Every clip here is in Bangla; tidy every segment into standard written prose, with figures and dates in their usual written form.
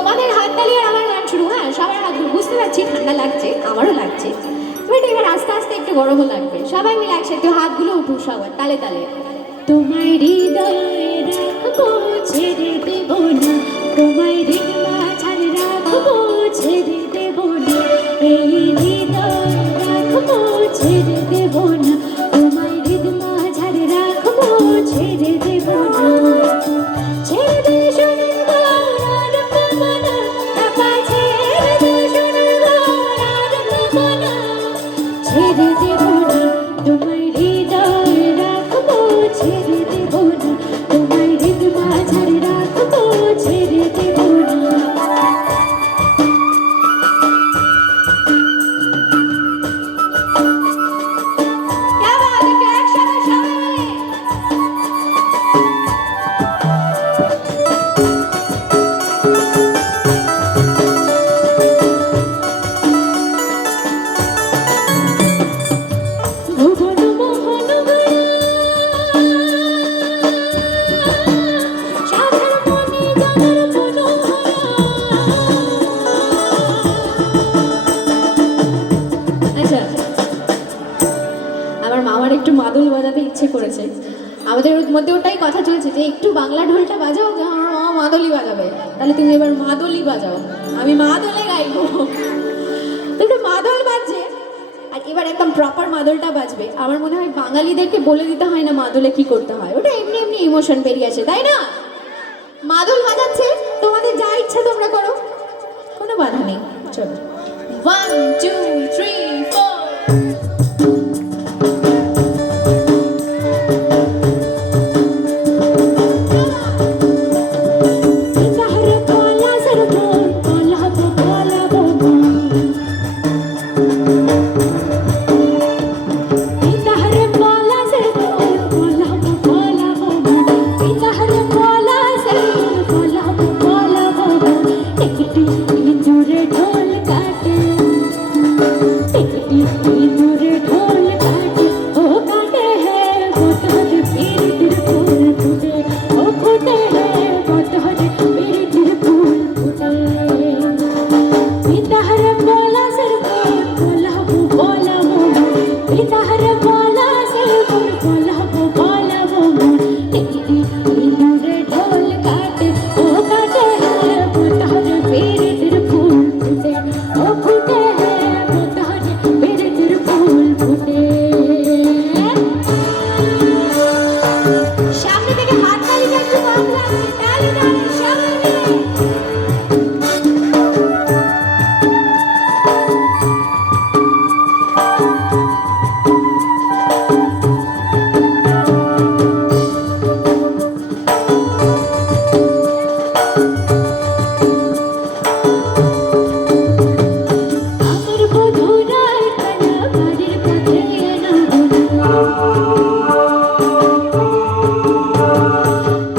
তোমাদের হাততালি আর আমার গান শুরু। হ্যাঁ, সবার হাতগুলো বুঝতে পারছি ঠান্ডা লাগছে, আমারও লাগছে, বাট এবার আস্তে আস্তে একটু গরমও লাগবে। সবাই মিলে একসাথে হাতগুলো উঠুক সবার তালে তালে। তোমায় হৃদয়ে রাখবো, ছেড়ে দেব না, তোমায় হৃদয় মাঝারে রাখবো, ছেড়ে দেব না, এই হৃদয় রাখবো, ছেড়ে দেব না, তোমায় হৃদয় মাঝারে রাখবো, ছেড়ে দেব না। ছেড়ে দে সোনার ঘর আর পাবো না, বাবা ছেড়ে দে সোনার ঘর আর পাবো না, ছেড়ে দেব না, তোমায় হৃদয়ে রাখবো, ছেড়ে দেব না, তোমায় হৃদয় মাঝারে রাখবো, ছেড়ে দেব না। क्या बात है, क्या একসাথে সবাই মিলে। ভুবন মোহন গয়া, সাধের মনি জনের মনোহরা। আচ্ছা, আমার মামার একটু মাদল বাজাতে ইচ্ছে করেছে। আমাদের মধ্যে ওটাই কথা চলছে যে একটু বাংলা ঢোলটা বাজাও, যে আমার মামা মাদলই বাজাবে, তাহলে তুমি এবার মাদলই বাজাও, আমি মাদলে গাইবো। তো একটু মাদল বাজছে, আর এবার একদম প্রপার মাদলটা বাজবে। আমার মনে হয় বাঙালিদেরকে বলে দিতে হয় না মাদলে কি করতে হয়, ওটা এমনি এমনি ইমোশন বেরিয়ে আসে, তাই না? মাদল বাজাচ্ছে, তোমাদের যা ইচ্ছা তোমরা করো, কোনো বাধা নেই। চলো, 1 2 3 4। তাহরে পলা সর বল, পলা বো পলা বো তাহরে পলা সর বল, পলা বো পলা বো তাহরে পলা সর বল, পলা বো পলা বো একটি ইঁদুরে ঢোল কাটে, একটি ইঁদুরে ঢোল কাটে, ও কাটে হে বতর পীরিতির ফুল ফুটে, ও ফুটে হে বতর পীরিতির ফুল ফুটে। তাহরে পলা সর বল, পলা বো পলা বো তাহরে পলা সর বল, পলা বো পলা বো একটি ইঁদুরে ঢোল কাটে, ও কাটে হে বতর পীরিতির ফুল ফুটে, ও ফুটে হে বতর পীরিতির ফুল ফুটে। সামনে থেকে হাততালিটা একটু কম লাগছে, তালি তালি সবাই মিলে। আমার বধুরার কানা বাড়ির পথে আনা গোনা,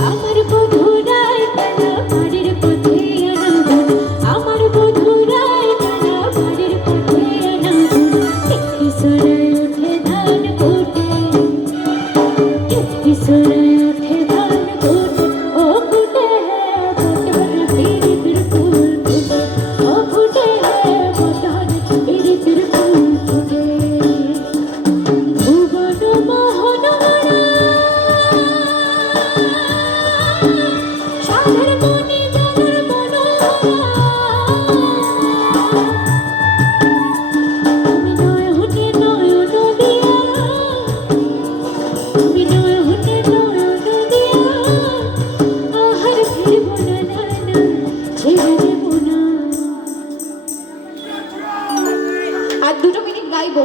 আমার বধুরার কানা বাড়ির পথে আনা গোনা, আমার বধুরার কানা বাড়ির পথে আনা গোনা। একটি সরায় ওঠে ধান কুটে, একটি সরায় ওঠে ধান কুটে, ও ফুটে হে বতর পীরিতির ফুল ফুটে, ও ফুটে হে বতর পীরিতির ফুল ফুটে। ভুবন মোহন গয়া, সাধের মনি জনের মনোহরা। তুমি নয়নে নয়ন দিয়া, তুমি নয়নে নয়ন দিয়া, আহার ফিরব না নানা, ছেড়ে দেব না। আর 2 মিনিট গাইবো,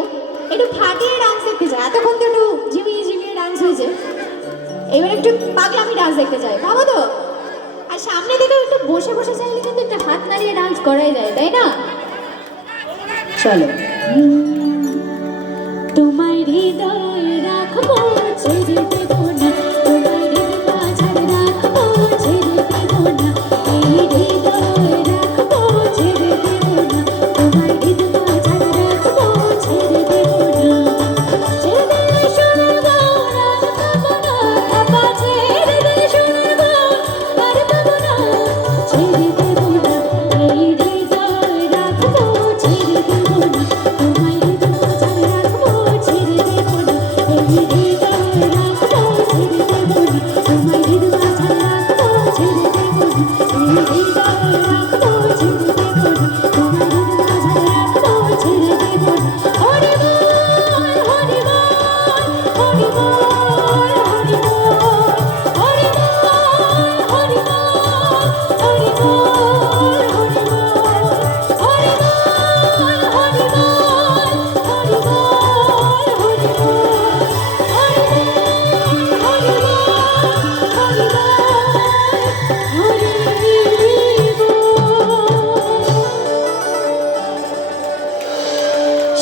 একটু ফাটিয়ে ডান্স দেখতে চাই। এতক্ষণ তো একটু ঝিমিয়ে ঝিমিয়ে ডান্স হয়েছে, এবার একটু পাগলামি ডান্স দেখতে চাই, পাবো তো? আর সামনে থেকে একটু বসে বসে চাইলে কিন্তু একটু হাত নাড়িয়ে ডান্স করাই যায়, তাই না? চলো। তোমায় হৃদয়ে রাখবো, ছেড়ে দেব না, তোমায় হৃদয় মাঝারে রাখবো, ছেড়ে দেব না, এই হৃদয়ে রাখবো, ছেড়ে দেব না, তোমায় হৃদয় মাঝারে রাখবো, ছেড়ে দেব না। ছেড়ে দে সোনার ঘর আর পাবো না, বাবা ছেড়ে দে সোনার ঘর আর পাবো না, ছেড়ে দেব না,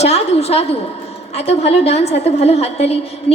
সাধু সাধু, এত ভালো ডান্স, এত ভালো হাততালি